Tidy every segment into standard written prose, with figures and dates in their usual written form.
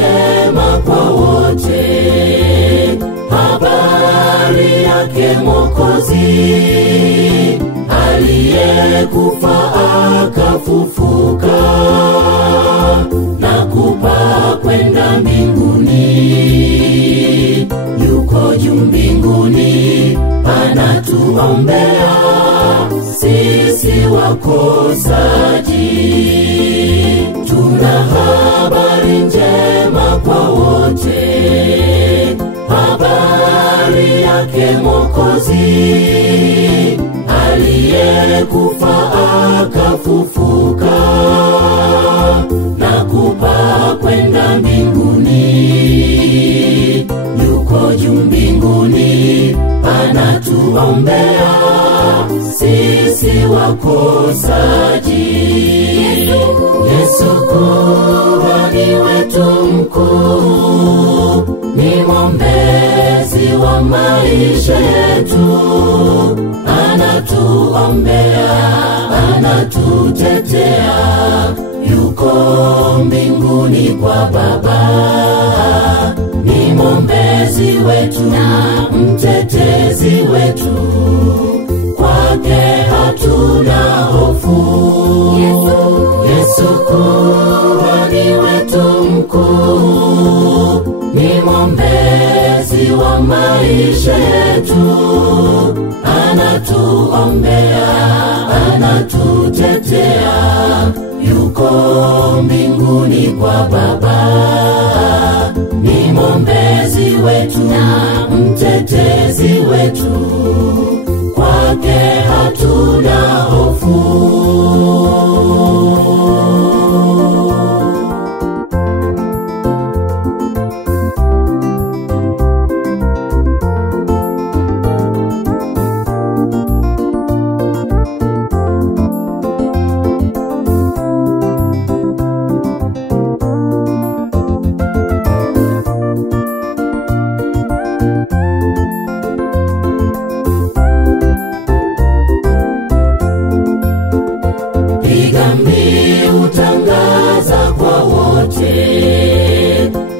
njema kwa wote, habari yake Mwokozi aliyekufa akafufuka na kupaa kwenda mbinguni. Yuko juu mbinguni anatuombea sisi wakosaji. Tuna habari njema kwa wote, habari yake Mwokozi aliyekufa akafufuka na kupaa kwenda mbinguni. Yuko juu mbinguni anatuombea sisi wakosaji. Yesu kuhani wetu mkuu, ni mwombezi wa maisha yetu, anatuombea, anatutetea. Yuko mbinguni kwa Baba, ni mwombezi wetu na mtetezi wetu, kwake hatuna hofu. Yesu kuhani wetu mkuu, ni mwombezi wa maisha yetu, anatuombea, anatutetea. Yuko mbinguni kwa Baba, ni mwombezi wetu na mtetezi wetu, kwake hatuna hofu. Utangaza kwa wote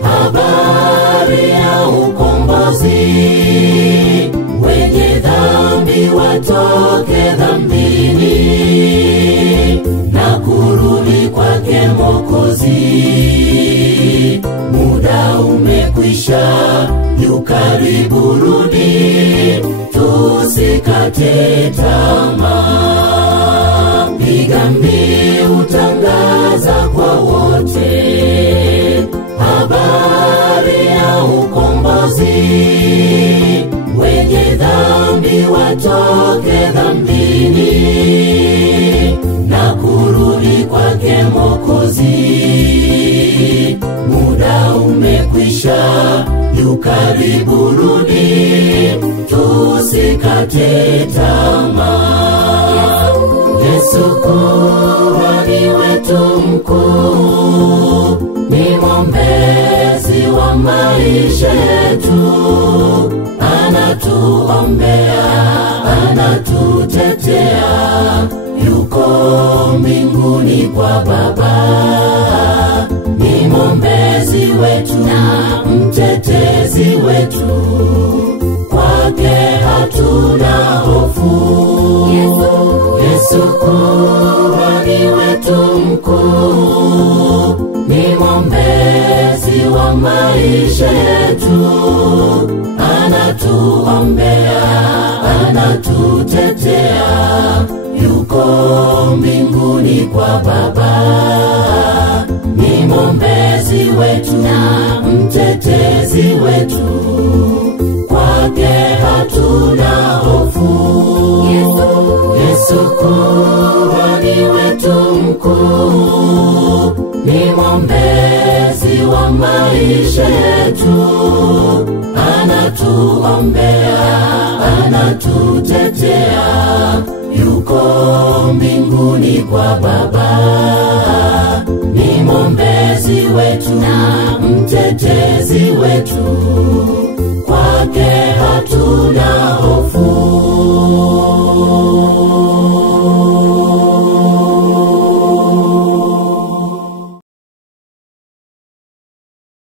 habari ya ukombozi, wenye dhambi watoke dhambini na kurudi kwake Mwokozi. Muda umekwisha, yu karibu rudi, tusikate tamaa. Piga mbiu utangaza kwa wote habari ya ukombozi, wenye dhambi watoke dhambini na kurudi kwake Mwokozi. Muda umekwisha, yu karibu rudi, tusikate tamaa. Yesu kuhani wetu mkuu, ni mwombezi wa maisha yetu, anatuombea, anatutetea. Yuko mbinguni kwa Baba, ni mwombezi wetu na mtetezi wetu, kwake hatuna hofu. Yesu kuhani wetu mkuu, ni mwombezi wa maisha yetu, anatuombea, anatutetea. Yuko mbinguni kwa Baba, ni mwombezi wetu na mtetezi wetu, kwake hatuna hofu. Yesu kuhani wetu mkuu, ni mwombezi wa maisha yetu, anatuombea, anatutetea. Yuko mbinguni kwa Baba, ni mwombezi wetu na mtetezi wetu, kwake